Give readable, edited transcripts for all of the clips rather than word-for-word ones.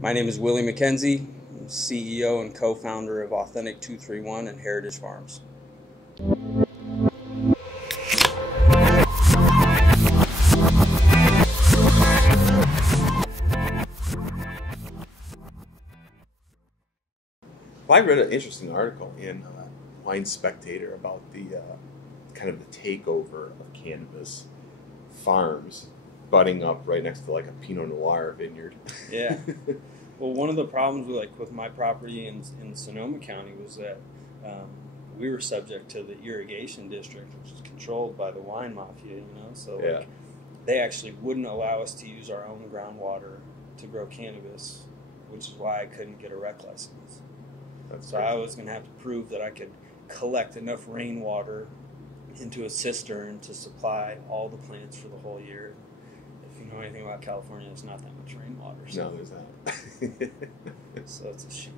My name is Willie McKenzie, CEO and co-founder of Authentic 231 and Heritage Farms. Well, I read an interesting article in Wine Spectator about the kind of the takeover of cannabis farms butting up right next to like a Pinot Noir vineyard. Yeah. Well, one of the problems with my property in Sonoma County was that we were subject to the irrigation district, which is controlled by the wine mafia. So Yeah. they actually wouldn't allow us to use our own groundwater to grow cannabis, which is why I couldn't get a rec license. So I was going to have to prove that I could collect enough rainwater into a cistern to supply all the plants for the whole year. If you know anything about California, there's not that much rainwater. No, there's not. So it's a shame.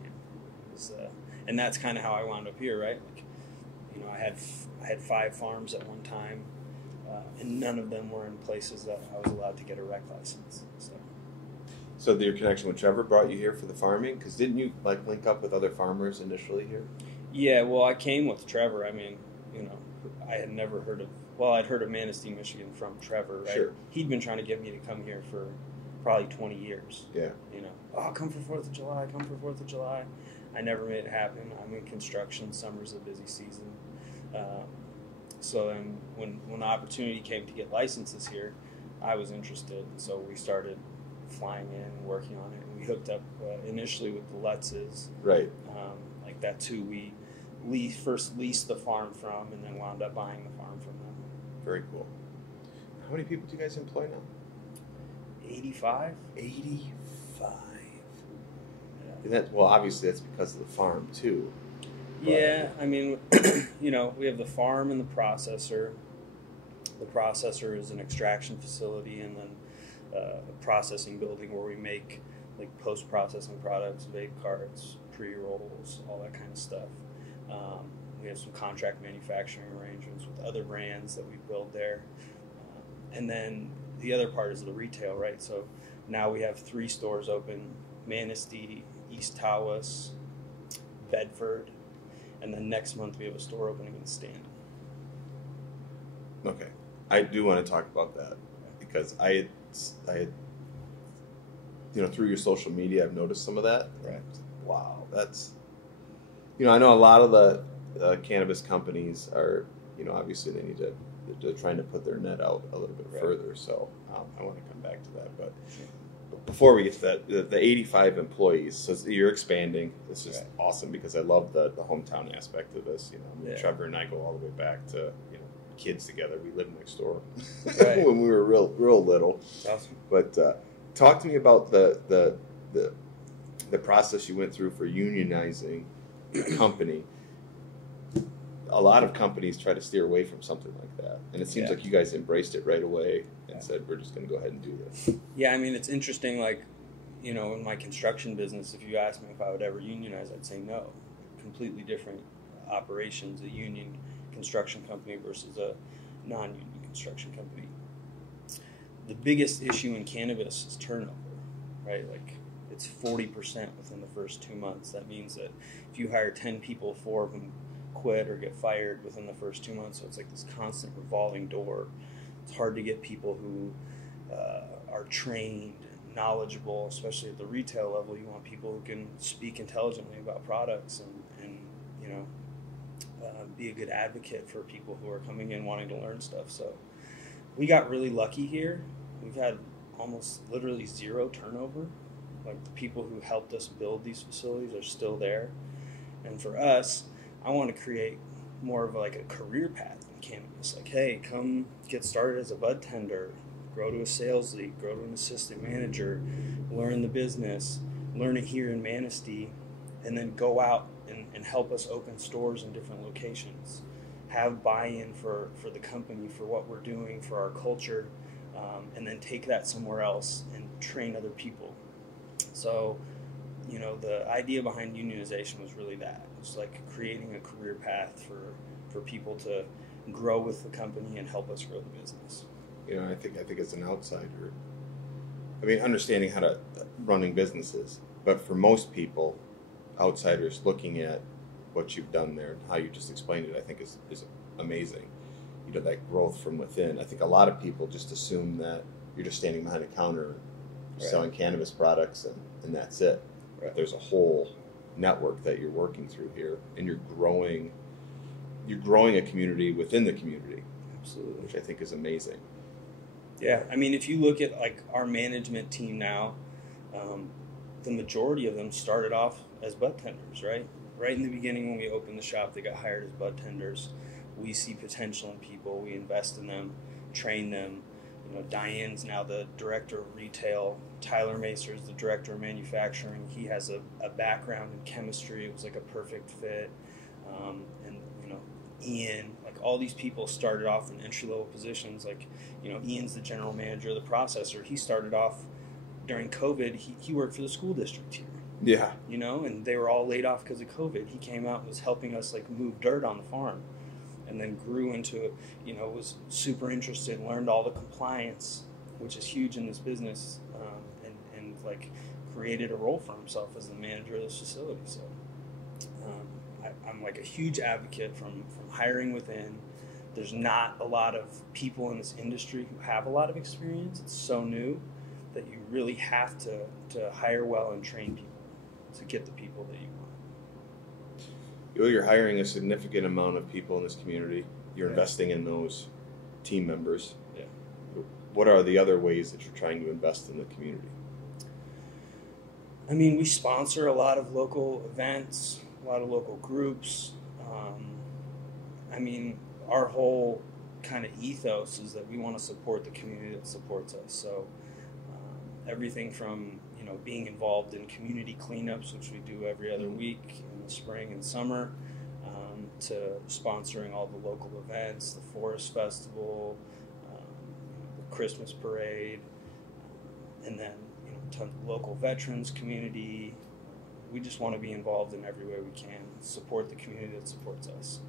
And that's kind of how I wound up here, right? I had 5 farms at one time, and none of them were in places that I was allowed to get a rec license. So your connection with Trevor brought you here for the farming? Because didn't you link up with other farmers initially here? Yeah, well, I came with Trevor. I had never heard of. Well, I'd heard of Manistee, Michigan from Trevor, right? Sure. He'd been trying to get me to come here for probably 20 years. Yeah. Come for 4th of July, come for 4th of July. I never made it happen. I'm in construction. Summer's a busy season. So then when the opportunity came to get licenses here, I was interested. So we started flying in and working on it. And we hooked up initially with the Lutzes. Right. That's who we first leased the farm from and then wound up buying the farm from them. Very cool. How many people do you guys employ now? 85. 85. Yeah. And obviously that's because of the farm too. But Yeah, we have the farm and the processor. The processor is an extraction facility, and then a processing building where we make post-processing products, vape carts, pre-rolls, all that kind of stuff. We have some contract manufacturing arrangements with other brands that we build there. And then the other part is the retail, right? So now we have 3 stores open: Manistee, East Tawas, Bedford, and then next month we have a store opening in Stanton. Okay. I do want to talk about that because I had through your social media, I've noticed some of that. Right. Wow, that's, I know a lot of the cannabis companies are, obviously they're trying to put their net out a little bit further. So I want to come back to that. But before we get to that, the 85 employees, so you're expanding. This is awesome because I love the hometown aspect of this. Trevor and I go all the way back to, kids together. We lived next door when we were real little. Awesome. But talk to me about the process you went through for unionizing a company. A lot of companies try to steer away from something like that, and it seems like you guys embraced it right away and said, "We're just going to go ahead and do this." Yeah, it's interesting. In my construction business, if you asked me if I would ever unionize, I'd say no. Completely different operations. A union construction company versus a non-union construction company. The biggest issue in cannabis is turnover, right? It's 40% within the first 2 months. That means that if you hire 10 people, 4 of them quit or get fired within the first 2 months. So it's this constant revolving door. It's hard to get people who are trained and knowledgeable, especially at the retail level. You want people who can speak intelligently about products and be a good advocate for people who are coming in wanting to learn stuff. So we got really lucky here. We've had almost literally 0 turnover. The people who helped us build these facilities are still there. And for us, I want to create more of a career path in cannabis. Hey, come get started as a bud tender, grow to a sales lead, grow to an assistant manager, learn the business, learn it here in Manistee, and then go out and help us open stores in different locations. Have buy-in for the company, for what we're doing, for our culture, and then take that somewhere else and train other people. So, the idea behind unionization was really that. It was creating a career path for people to grow with the company and help us grow the business. I think as an outsider, understanding how to running businesses, But for most people, outsiders looking at what you've done there and how you just explained it, I think is amazing. You know, that growth from within. I think a lot of people just assume that you're just standing behind a counter, selling cannabis products, and that's it. Right. There's a whole network that you're working through here, and you're growing a community within the community. Absolutely. Which I think is amazing. Yeah, I mean, if you look at like our management team now, the majority of them started off as bud tenders, right? Right in the beginning when we opened the shop, they got hired as bud tenders. We see potential in people. We invest in them, train them. You know, Diane's now the director of retail. Tyler Macer is the director of manufacturing. He has a background in chemistry. It was like a perfect fit. And, you know, Ian, like all these people started off in entry-level positions. Like, you know, Ian's the general manager of the processor. He started off during COVID. He worked for the school district here. Yeah. You know, and they were all laid off because of COVID. He came out and was helping us like move dirt on the farm, and then grew into, you know, was super interested, learned all the compliance, which is huge in this business, and like created a role for himself as the manager of this facility. So I'm like a huge advocate from hiring within. There's not a lot of people in this industry who have a lot of experience. It's so new that you really have to hire well and train people to get the people that you want. You're hiring a significant amount of people in this community. You're investing in those team members. Yeah. What are the other ways that you're trying to invest in the community? I mean, we sponsor a lot of local events, a lot of local groups. I mean, our whole kind of ethos is that we want to support the community that supports us. So everything from, you know, being involved in community cleanups, which we do every other week in the spring and summer, to sponsoring all the local events, the Forest Festival, the Christmas Parade, and then, you know, tons of local veterans community. We just want to be involved in every way we can, support the community that supports us.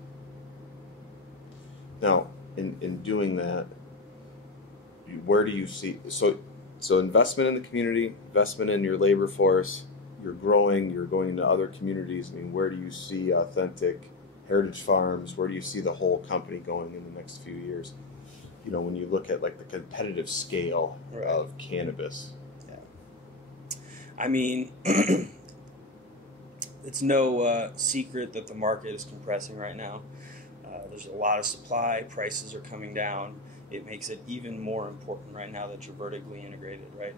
Now, in doing that, where do you see so investment in the community, investment in your labor force, you're growing, you're going into other communities. I mean, where do you see Authentic Heritage Farms? Where do you see the whole company going in the next few years? You know, when you look at like the competitive scale of cannabis. Yeah. I mean, it's no secret that the market is compressing right now. There's a lot of supply, prices are coming down. It makes it even more important right now that you're vertically integrated, right?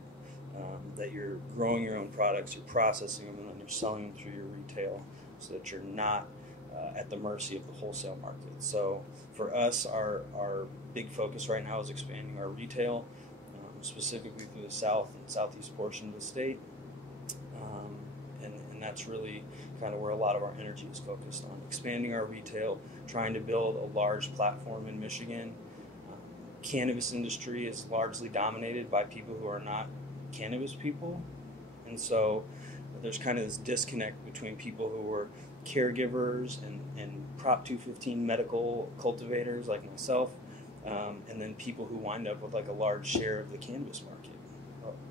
That you're growing your own products, you're processing them, and then you're selling them through your retail so that you're not at the mercy of the wholesale market. So for us, our big focus right now is expanding our retail, specifically through the south and southeast portion of the state. And that's really kind of where a lot of our energy is focused on, expanding our retail, trying to build a large platform in Michigan. Cannabis industry is largely dominated by people who are not cannabis people, and so there's kind of this disconnect between people who are caregivers and Prop 215 medical cultivators like myself, and then people who wind up with like a large share of the cannabis market.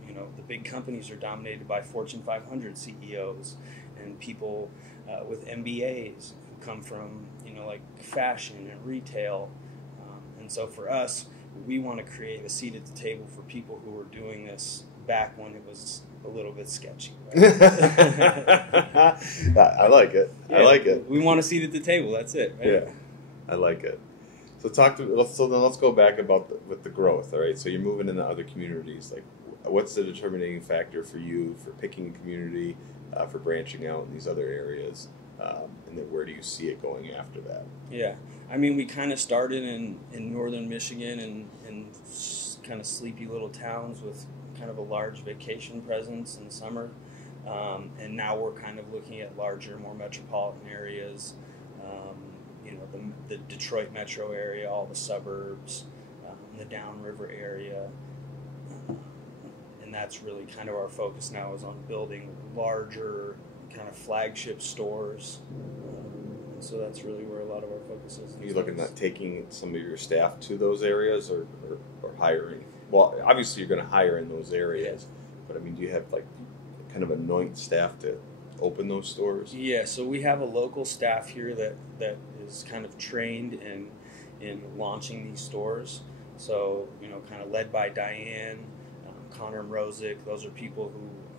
You know, the big companies are dominated by Fortune 500 CEOs and people with MBAs who come from, you know, like fashion and retail, and so for us, we want to create a seat at the table for people who were doing this back when it was a little bit sketchy. Right? I like it. Yeah, I like it. We want a seat at the table. That's it. Right? Yeah, I like it. So let's go back with the growth. All right. So you're moving into other communities. Like, what's the determining factor for you for picking a community, for branching out in these other areas, and then where do you see it going after that? Yeah. I mean, we kind of started in northern Michigan and kind of sleepy little towns with kind of a large vacation presence in the summer. And now we're kind of looking at larger, more metropolitan areas, you know, the Detroit metro area, all the suburbs, the downriver area. And that's really kind of our focus now, is on building larger kind of flagship stores. So that's really where a lot of our focus is. Are you looking at taking some of your staff to those areas or hiring? Well, obviously you're going to hire in those areas, but I mean, do you have like kind of anoint staff to open those stores? Yeah, so we have a local staff here that is kind of trained in launching these stores. So, kind of led by Diane, Connor Mrozic. Those are people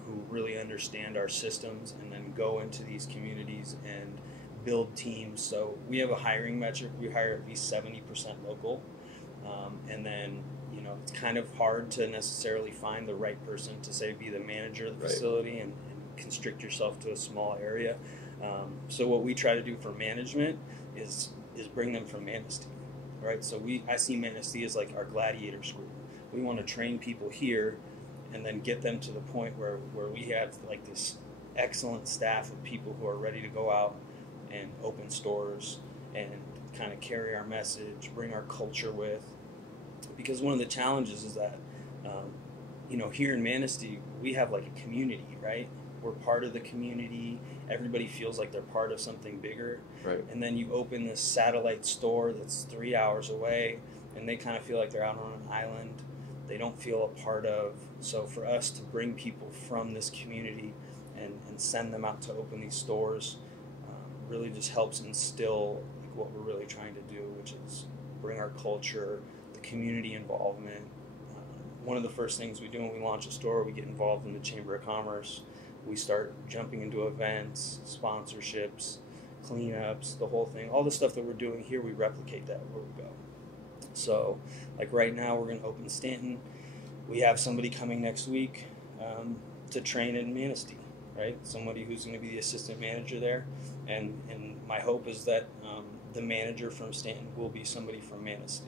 who really understand our systems and then go into these communities and build teams. So we have a hiring metric. We hire at least 70% local. And then, it's kind of hard to necessarily find the right person to, say, be the manager of the facility and constrict yourself to a small area. So what we try to do for management is bring them from Manistee, right? So I see Manistee as like our gladiator school. We want to train people here and then get them to the point where we have like this excellent staff of people who are ready to go out and open stores and kind of carry our message, bring our culture with. Because one of the challenges is that, here in Manistee, we have like a community, right? We're part of the community. Everybody feels like they're part of something bigger. Right. And then you open this satellite store that's 3 hours away, and they kind of feel like they're out on an island. They don't feel a part of. So for us to bring people from this community and send them out to open these stores really just helps instill like what we're really trying to do, which is bring our culture, the community involvement. One of the first things we do when we launch a store, we get involved in the Chamber of Commerce. We start jumping into events, sponsorships, cleanups, the whole thing. All the stuff that we're doing here, we replicate that where we go. So, like right now, we're going to open Stanton. We have somebody coming next week to train in Manistee, right? Somebody who's going to be the assistant manager there. And my hope is that the manager from Stanton will be somebody from Manistee.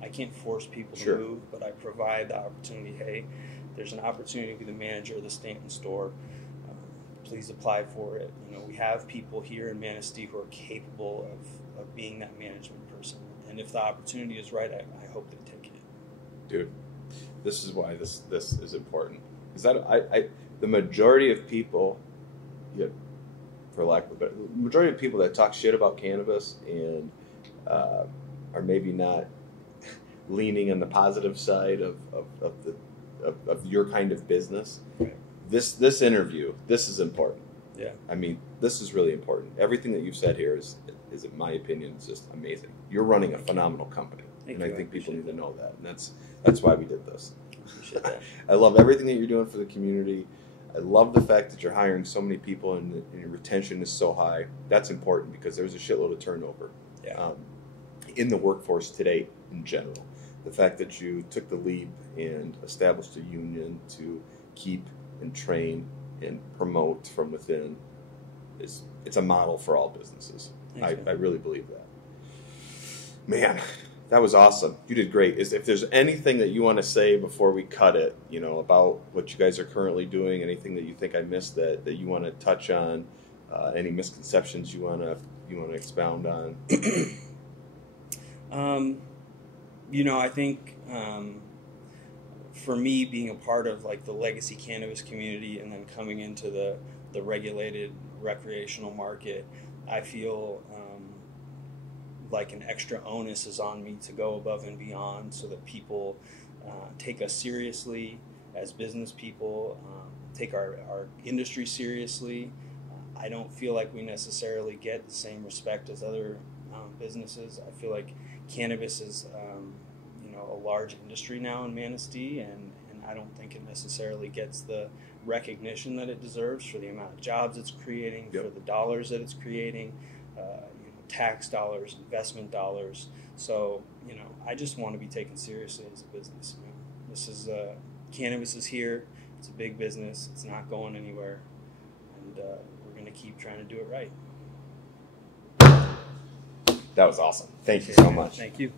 I can't force people to move, but I provide the opportunity. Hey, there's an opportunity to be the manager of the Stanton store. Please apply for it. We have people here in Manistee who are capable of being that management person. And if the opportunity is right, I hope they take it. Dude, this is why this is important. Is that the majority of people, for lack of a better, the majority of people that talk shit about cannabis and are maybe not leaning on the positive side of your kind of business. Right. This interview, this is important. Yeah. I mean, this is really important. Everything that you've said here is in my opinion, is just amazing. You're running a phenomenal company. Thank and you. I think people need to know that. And that's why we did this. Appreciate that. I love everything that you're doing for the community. I love the fact that you're hiring so many people and your retention is so high. That's important because there's a shitload of turnover in the workforce today in general. The fact that you took the leap and established a union to keep and train and promote from within it's a model for all businesses. Thanks, I really believe that. Man, that was awesome. You did great. If there's anything that you want to say before we cut it, about what you guys are currently doing, anything that you think I missed that you want to touch on, any misconceptions you want to expound on? I think for me, being a part of like the legacy cannabis community and then coming into the regulated recreational market, I feel like an extra onus is on me to go above and beyond so that people take us seriously as business people, take our industry seriously. I don't feel like we necessarily get the same respect as other businesses. I feel like cannabis is a large industry now in Manistee, and I don't think it necessarily gets the recognition that it deserves for the amount of jobs it's creating, for the dollars that it's creating, tax dollars, investment dollars. So, I just want to be taken seriously as a business. This is cannabis is here. It's a big business. It's not going anywhere, and we're going to keep trying to do it right. That was awesome. Thank you so much. Thank you.